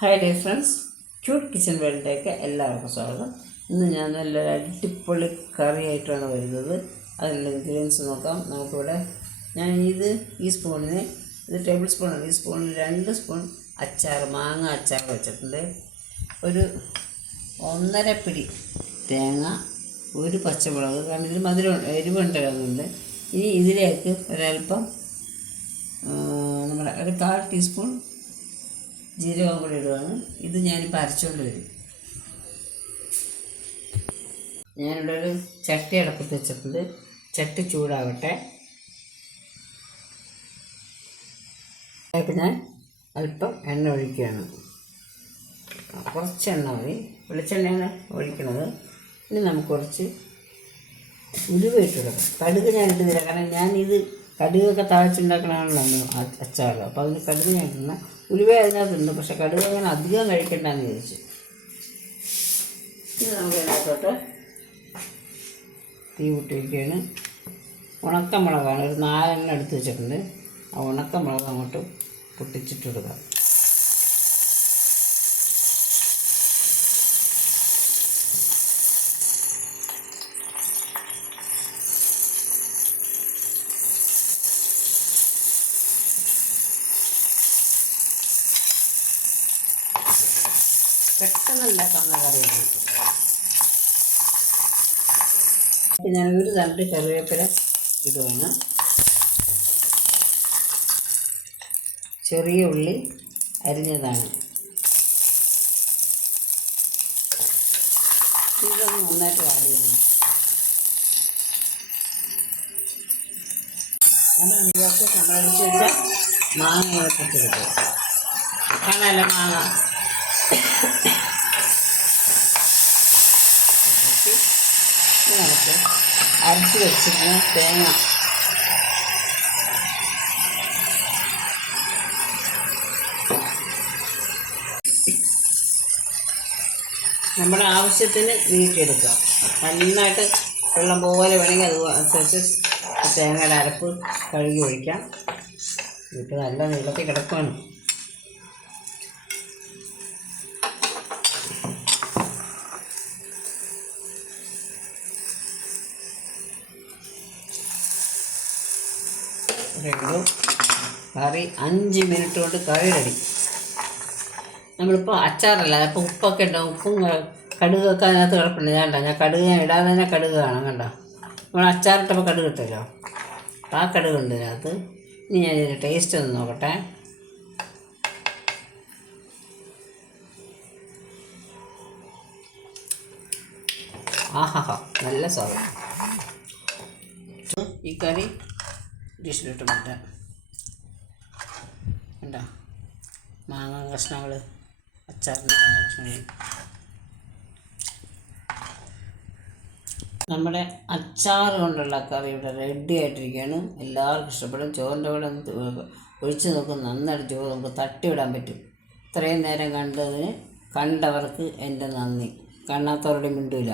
Hi dear friends cute kitchen വേൾഡിലേക്ക് എല്ലാവർക്കും സ്വാഗതം. ഇന്ന് ഞാൻ നല്ലൊരു അടിപൊളി കറിയായിട്ടാണ് വരുന്നത്. അതിനുള്ള ഇൻഗ്രീഡിയൻസ് നോക്കാം. നമുക്കിവിടെ ഞാൻ ഇത് ഈ സ്പൂണിന് ഇത് ടേബിൾ സ്പൂണാണ് ഈ സ്പൂണിൽ രണ്ട് സ്പൂൺ അച്ചാർ മാങ്ങ അച്ചാർ വെച്ചിട്ടുണ്ട്. ഒരു ഒന്നര പിടി തേങ്ങ ഒരു പച്ചമുളക് കാരണം ഇതിൽ മധുരം എരിവുണ്ടാകുന്നുണ്ട് ഇനി ഇതിലേക്ക് ഒരൽപ്പം നമ്മുടെ ഒരു കാൽ ടീസ്പൂൺ ജീരകം കൂടി ഇടുവാണ്. ഇത് ഞാനിപ്പോൾ അരച്ചുകൊണ്ട് വരും. ഞാനിവിടെ ഒരു ചട്ടി അടപ്പത്ത് വെച്ചിട്ടുണ്ട്. ചട്ടി ചൂടാവട്ടെ. ഞാൻ അല്പം എണ്ണ ഒഴിക്കുകയാണ്. കുറച്ച് എണ്ണ മതി. വെളിച്ചെണ്ണയാണ് ഒഴിക്കണത്. ഇനി നമുക്ക് കുറച്ച് ഉലുവ ഇട്ടിടണം കടുക് ഞാൻ ഇടുന്നില്ല കാരണം ഞാനിത് കടുകൊക്കെ താഴ്ച്ചുണ്ടാക്കണമാണല്ലോ അച്ചാർ അപ്പോൾ അതിന് കടുക് ഞാൻ ഇടുന്ന ഉലുവ അതിനകത്തുണ്ട് പക്ഷെ കടുവ അങ്ങനെ അധികം കഴിക്കണ്ടെന്ന് ചോദിച്ചു ഇത് നമുക്ക് അതിനകത്തോട്ട് തീ വിട്ടിരിക്കുകയാണ് ഉണക്കമുളകാണ്. ഒരു നാലെണ്ണം എടുത്ത് വെച്ചിട്ടുണ്ട്. ആ ഉണക്കമുളക് അങ്ങോട്ട് പൊട്ടിച്ചിട്ടിടുക. പെട്ടെന്ന് ഉണ്ടാക്കാവുന്ന കറിയാണ് ഞാൻ ഒരു തണ്ട് കറിവേപ്പില ഇടുവാണ്. ചെറിയ ഉള്ളി അരിഞ്ഞതാണ്. ഇതൊന്ന് നന്നായിട്ട് നമ്മൾ ഇതിലേക്ക് നമ്മളടിച്ച് വെച്ച മാങ്ങ ഇട്ടിട്ട് മാങ്ങ ഇട്ട് ഇനി നമുക്ക് അരച്ച് വെച്ചിരുന്ന തേങ്ങ നമ്മുടെ ആവശ്യത്തിന് നീട്ടിയെടുക്കുക നന്നായിട്ട് വെള്ളം പോലെ വേണമെങ്കിൽ അത് അനുസരിച്ച് തേങ്ങയുടെ അരപ്പ് കഴുകി ഒഴിക്കാം. ഇപ്പോൾ നല്ല നീളത്തിൽ കിടക്കുകയാണ് രണ്ടു കറി അഞ്ച് മിനിറ്റ് കൊണ്ട് കറി റെഡി. നമ്മളിപ്പോൾ അച്ചാറല്ല അപ്പോൾ ഉപ്പൊക്കെ ഉണ്ടാവും ഉപ്പും കടുകൊക്കെ അതിനകത്ത് കിടപ്പുണ്ട്. ഞാൻ കണ്ടോ ഞാൻ കടുക് ഞാൻ ഇടാതെ തന്നെ കടുക് കാണാം കണ്ടോ? നമ്മൾ അച്ചാറിട്ടപ്പോൾ കടുക് അപ്പോൾ ആ കടുക് ഉണ്ട് ഇതിനകത്ത്. ഇനി ഞാൻ ഇതിന്റെ ടേസ്റ്റ് ഒന്ന് നോക്കട്ടെ. ആഹാ നല്ല സ്വാദം. ഈ കറി ഡിഷിലിട്ട് മാറ്റാം ഉണ്ടോ മാങ്ങ കഷ്ണങ്ങൾ അച്ചാറിന്റെ മാങ്ങ കഷ്ണങ്ങൾ. നമ്മുടെ അച്ചാർ കൊണ്ടുള്ള കറി ഇവിടെ റെഡി ആയിട്ടിരിക്കുകയാണ്. എല്ലാവർക്കും ഇഷ്ടപ്പെടും. ചോറിന്റെ കൂടെ ഒഴിച്ച് നോക്കും. നന്നായിട്ട് ചോറ് നമുക്ക് തട്ടിവിടാൻ പറ്റും. ഇത്രയും നേരം കണ്ടതിന് കണ്ടവർക്ക് എന്റെ നന്ദി. കാണാത്തവരുടെ മിണ്ടൂല.